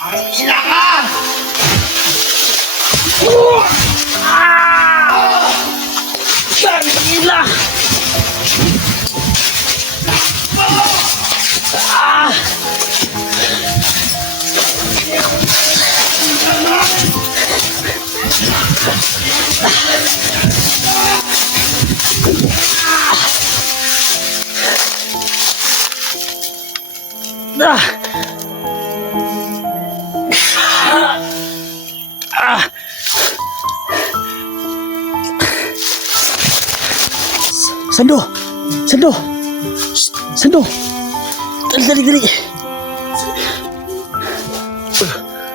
Sila ka! Gila! Sando! Sando! Sando! Dali!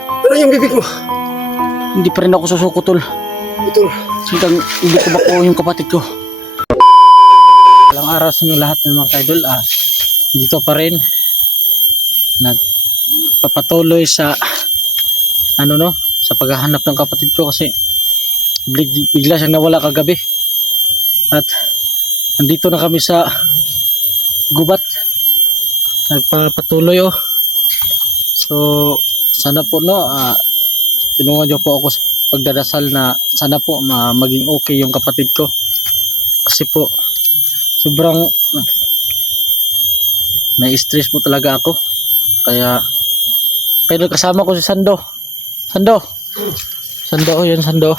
Ano yung bibig mo? Hindi pa rin ako susuko, tol. Utol. Hanggang hindi ko makuha yung kapatid ko. Walang araw sa inyo lahat ng mga kaidol. Dito pa rin nagpapatuloy sa sa paghahanap ng kapatid ko kasi bigla siyang nawala kagabi. At nandito na kami sa gubat. Nagpapatuloy So sana po tinungan niyo po ako sa pagdadasal na sana po maging okay yung kapatid ko. Kasi po sobrang na-stress po talaga ako. Kaya kasama ko si Sando. Sando, yun Sando.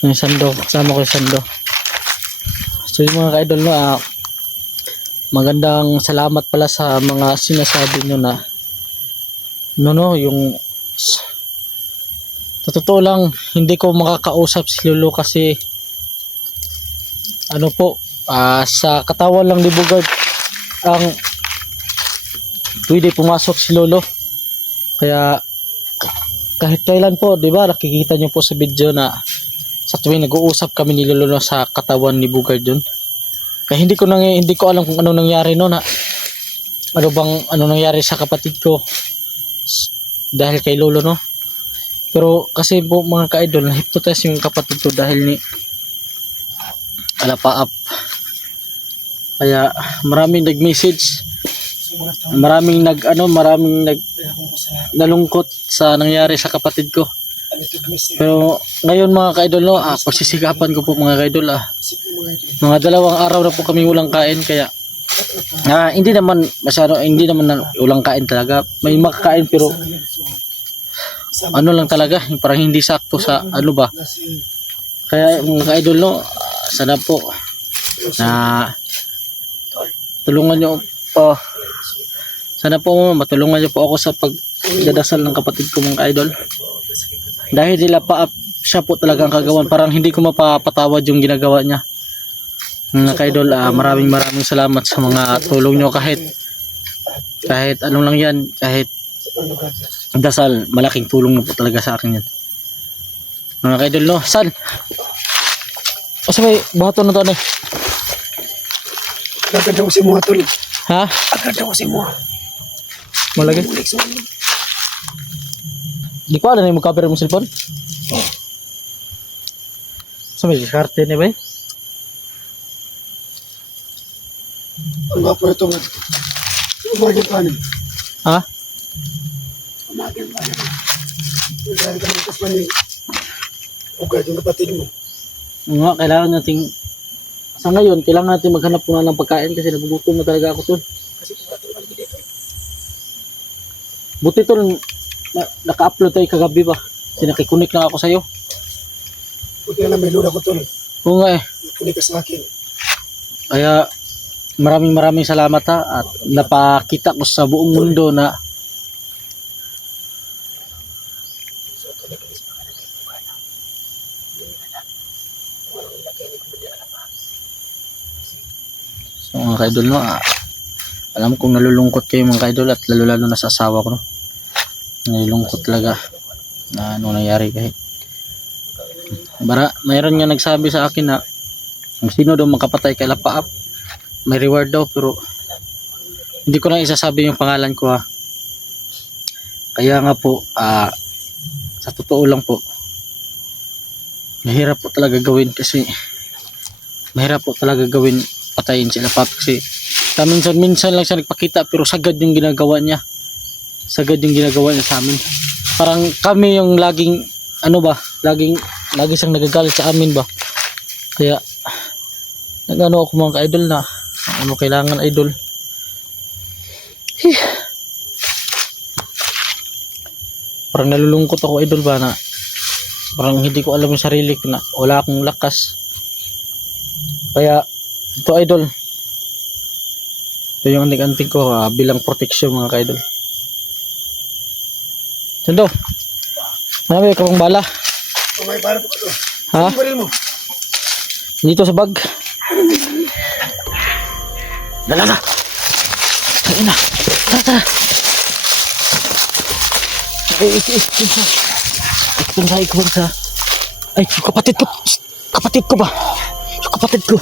Yung Sando, kasama ko si Sando. So yung mga ka-idol magandang salamat pala sa mga sinasabi nyo na yung sa totoo lang hindi ko makakausap si Lolo kasi sa katawan lang ni Bugard ang pwede pumasok si Lolo. Kaya kahit kailan po, di ba, nakikita nyo po sa video na sa tuwing nag-uusap kami ni Lolo sa katawan ni Bugard yun. Kaya hindi ko alam kung ano nangyari ano nangyari sa kapatid ko dahil kay Lolo Pero kasi po mga ka-idol, na-hypnotize yung kapatid ko dahil ni Alapaap. Kaya maraming nag-message, maraming nalungkot sa nangyari sa kapatid ko. Pero ngayon mga ka-idol pagsisikapan ko po mga ka-idol mga 2 araw na po kami walang kain. Kaya hindi naman ulang kain talaga, may makakain pero lang talaga, parang hindi sakto sa Kaya mga ka-idol sana po na tulungan nyo po, sana po matulungan nyo po ako sa pagdadasal ng kapatid ko mga ka-idol. Dahil siya po talaga ang kagawan, parang hindi ko mapapatawad yung ginagawa niya. Mga ka-idol, maraming salamat sa mga tulong nyo, kahit anong lang yan, kahit dasal, malaking tulong na po talaga sa akin yan. Mga ka-idol San? O sa may bahato na to Agad ako si Mua, tol. Ha? Agad ako si Mua. Malagay? Di ko alam na yung mag-cover mo cellphone? Sa may karte na ba Ang gapo na ito nga. Umagin pa rin. Ha? Umagin pa rin. Dahil ka ng kasmanin. Ugad yung kapatid mo. Kailangan nating sa ngayon, kailangan natin maghanap po ng pagkain kasi nagugutom na talaga ako tol. Kasi tumatulog ang bigay ko. Buti tol, naka-upload tayo kagabi pa. Kasi nakikunik lang ako sa'yo. Buti na may lula ko, tol. Oo nga Kunik ka sa akin. Kaya maraming salamat at napakita ko sa buong mundo na so mga ka-idol alam kong nalulungkot kayo mga ka-idol at lalo na sa asawa ko nalulungkot talaga na ano nangyari kahit mayroon nga nagsabi sa akin na kung sino daw makapatay kay Lapaap may reward daw, pero hindi ko na isasabi yung pangalan ko kaya nga po sa totoo lang po mahirap po talaga gawin kasi mahirap po talaga gawin patayin sila Lapaap kasi minsan lang siya nagpakita pero sagad yung ginagawa niya. sagad yung ginagawa niya sa amin. Parang kami yung laging lagi siyang nagagalit sa amin ba. Kaya nagano ako mga ka-idol na ano kailangan idol. Parang nalulungkot ako idol ba na parang hindi ko alam yung sarili ko na wala akong lakas. Kaya ito idol, ito yung anting-anting ko bilang protection mga ka-idol. Sando, marami ka bang bala? May para po ito. Ha? Ang baril mo. Dito sa bag. Dala. Tara na. Tara. Ikpunsa. Ay, yung kapatid ko. Kapatid ko ba? Yung kapatid ko.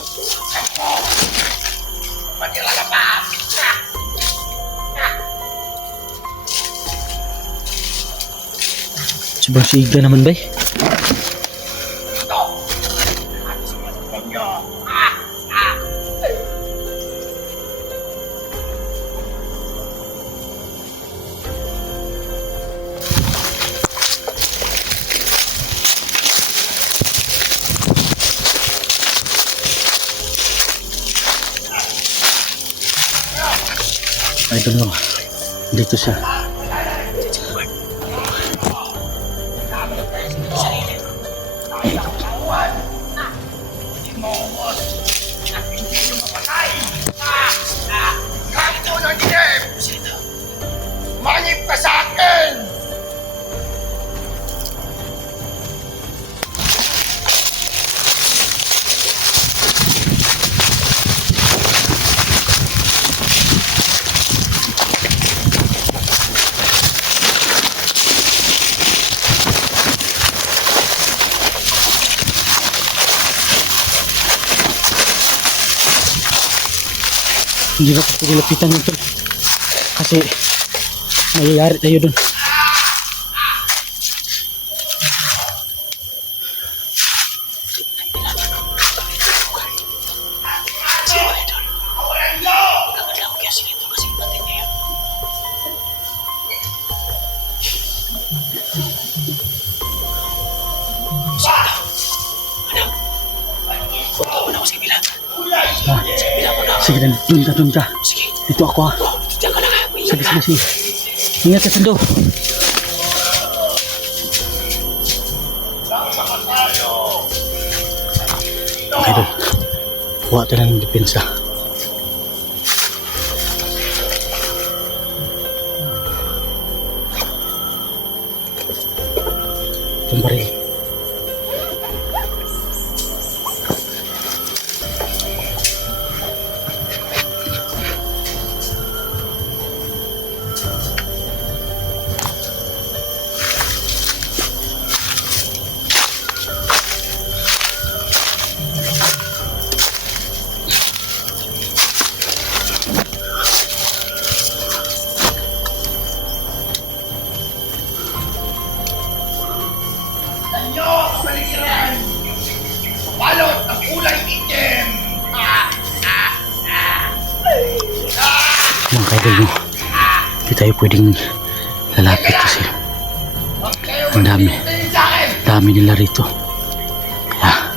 Sobrang siga naman ba eh? I don't know. Dito siya. Manip ka sa akin! Hindi na ko lapitan nito kasi mayayari tayo dun. Sige, dun ka. Dito ako ha. Sige. Ingat ka Sando. Idol, kuha tayo ng depensa. Itong baril. Balot ng kulay itim! Mga kaidol mo, hindi tayo pwedeng lalapit kasi ang dami nila rito. Kaya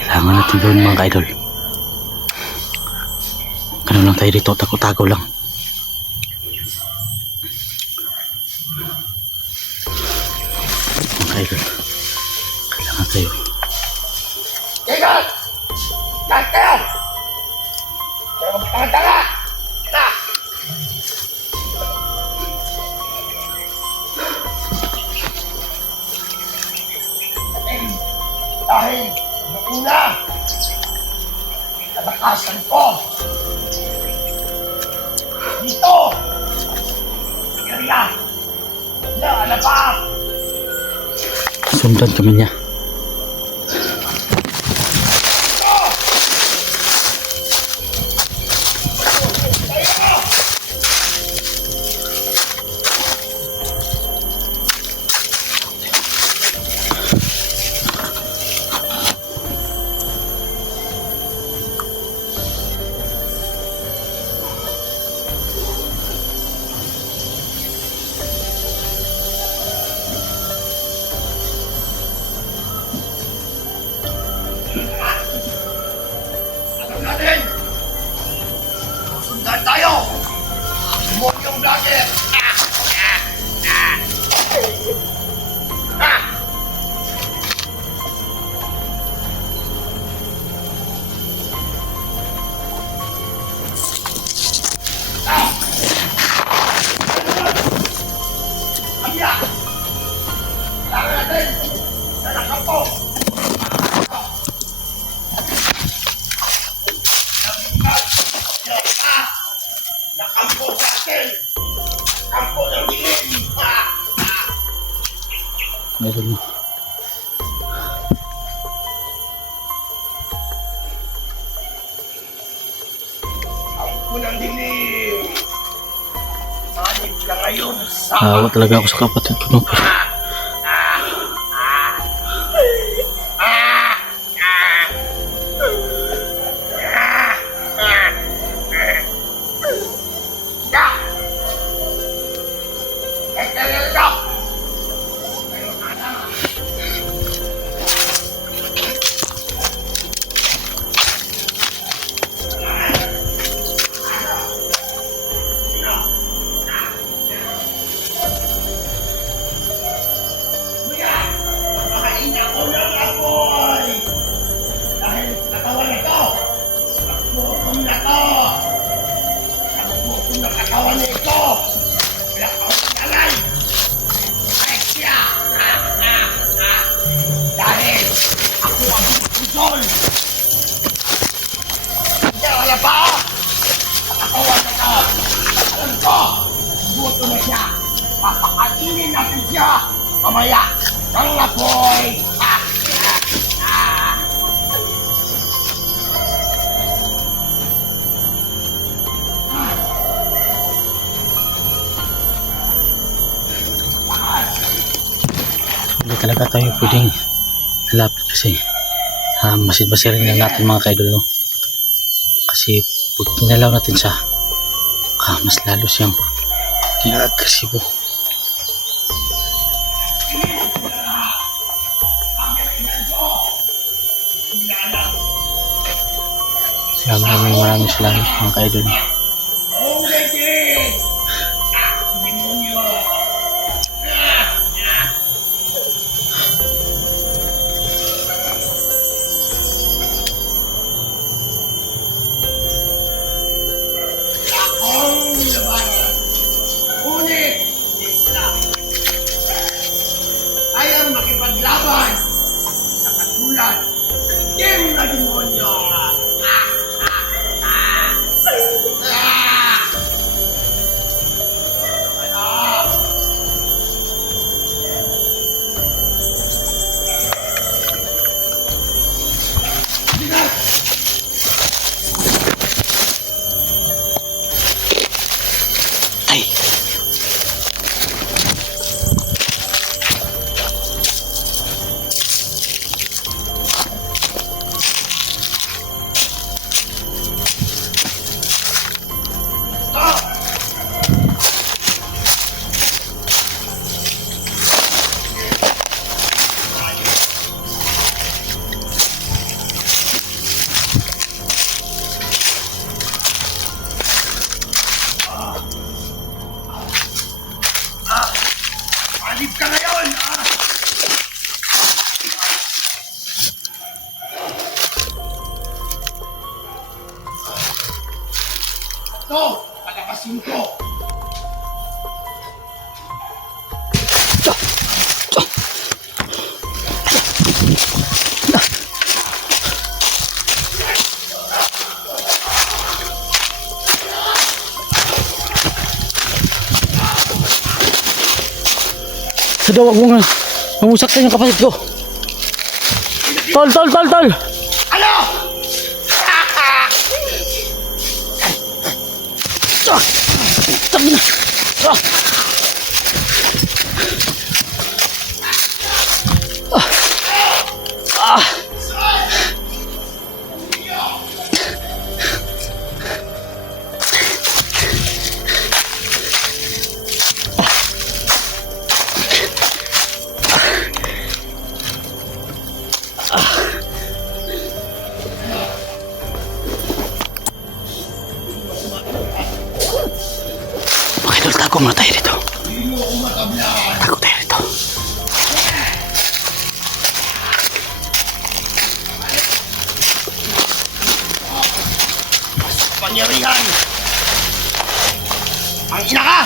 kailangan natin gawin mga kaidol. Ganun lang tayo dito, tago-tago lang. Mga kaidol, kailangan tayo. Tingnan! Lahat kayo! Pero magtanga-tanga! Na! Dahil noong una, kalakasan ko dito area na alabang Sundan kami niya. Demonyong vlogger! Kaya! Kailangan natin! Nalakap po! Nakampo sa atin! Kampo ng dilim! Meron mo. Kampo ng dilim! Manib ka ngayon sa... Naawa talaga ako sa kapatid ko. No? Katawan nito! Wala ka akong alay! Alexia! Dahil ako ang pusol! Hindi, wala pa! Katawan na ka! Alam ko! Buto na siya! Papakainin natin siya! Mamaya! Ang apoy! Hindi talaga tayo pwedeng lalapit kasi masid-basirin lang natin mga kaidol, no? Kasi pag pinalaw natin siya mas lalo siyang agresibo. Kaya maraming salamat mga kaidol. Ayaw makipaglaban sa katulad ng itim na demonyo. Ay! Alib ka ngayon! Ito, palakasin ko! Sada, wag mo nga mamusaktan yung kapatid ko. Tol! Ano? Sabi na! Tago muna tayo dito. Tago tayo dito. Pangyarihan! Ang ina ka!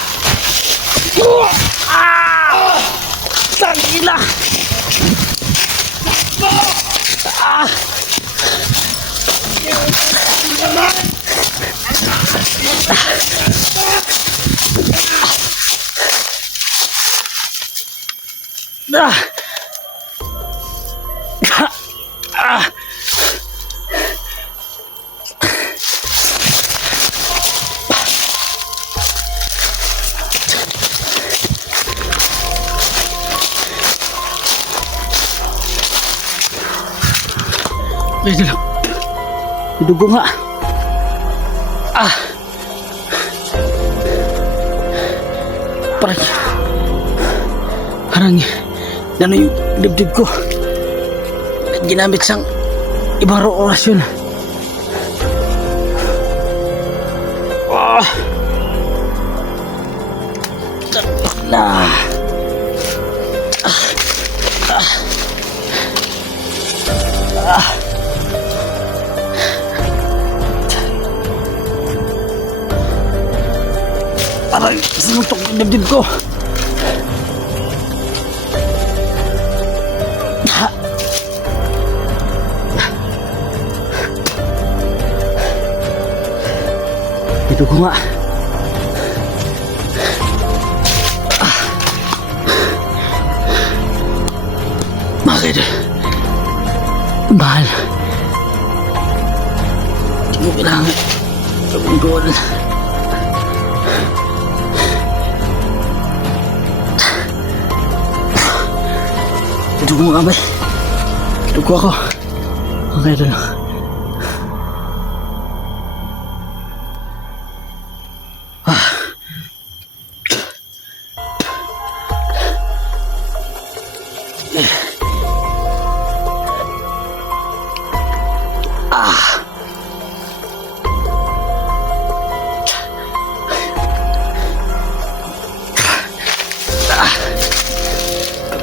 Tangina! Ay, dito. Dugo nga. Parang ano yung dibdib ko. Ginamit sang ibang orasyon. Na. Parang sinuntok yung dibdib ko. Ito ko nga. Bakit? Mahal. Hindi mo kailangan gawin. Ito ko nga ba? Ito ko ako. Okay, ito lang.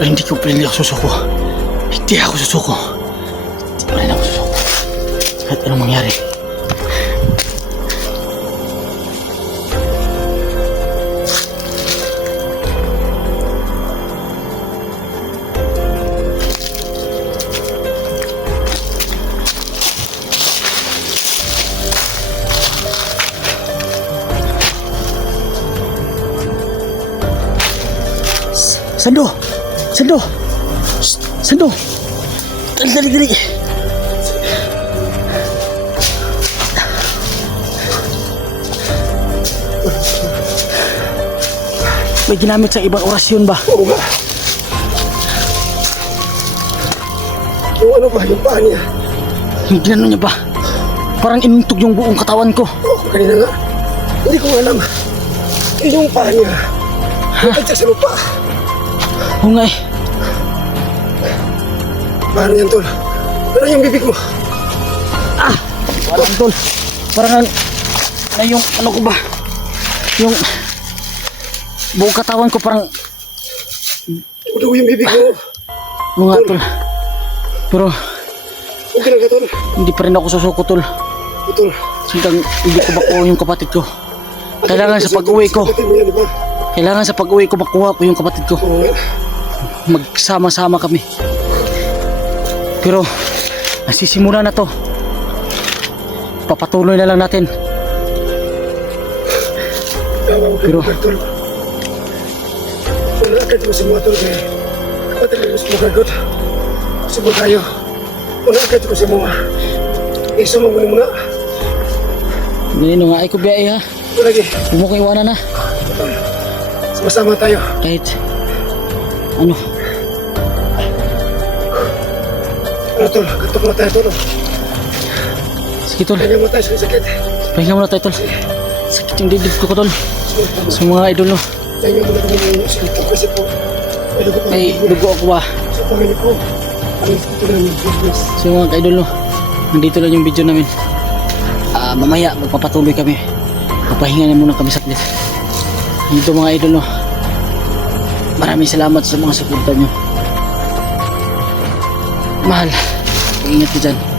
Pero hindi ko pinili ako susuko. Hindi ako susuko. Hindi pa rin ako susuko. Kahit anong mangyari. Sando! Sando! Shh! Sando! Dali, dali, dali! May ginamit sa ibang orasyon ba? Oo nga. Yung ano ba? Yung paa niya? Yung ginano niya ba? Parang inuntog yung buong katawan ko. Oo, kanina nga. Hindi ko alam. Yung paa niya. Natagsa sa lupa. Oo nga eh. Paano yan, tol? Pero yung bibig mo. Parang tol. Parang na yung ano ko ba? Yung buong katawan ko parang Udo yung bibig mo. oo nga tol. Pero Okay lang ka, tol. hindi pa rin ako susuko tol. Tol. Hanggang hindi ko makuha yung kapatid ko. Kailangan sa pag-uwi ko. Kapatid mo yan, di ba? Kailangan sa pag-uwi ko makuha ko yung kapatid ko. Oo nga. Magsama-sama kami. Pero nasisimula na to. Papatuloy na lang natin. Pero Tol. Wala agad mo sa mga tol kaya kapatid mo sa mga gagot. Subod tayo. Wala agad ko sa mga. Iso mo muna. nino nga ay ko biya ha. Wala lagi. Huwag mo ko iwanan na. Sama-sama tayo. Kahit ano. Ano, tol? Katok na tayo, tol. Sige tol. Kanya mo tayo sa sakit. Pahinga muna tayo tol. Sakit yung dibdib ko tol. Sa mga idol no. Kanya mo na kami yung sakit kasi po. May dugo ako ba? Sa pamilya ko. Ang sakit na yung business. So mga idol no. Nandito lang yung video namin. Mamaya magpapatuloy kami. Papahinga na muna kami saglit. Ito mga idol, no. Maraming salamat sa mga suporta nyo. Mahal, ingat ka dyan.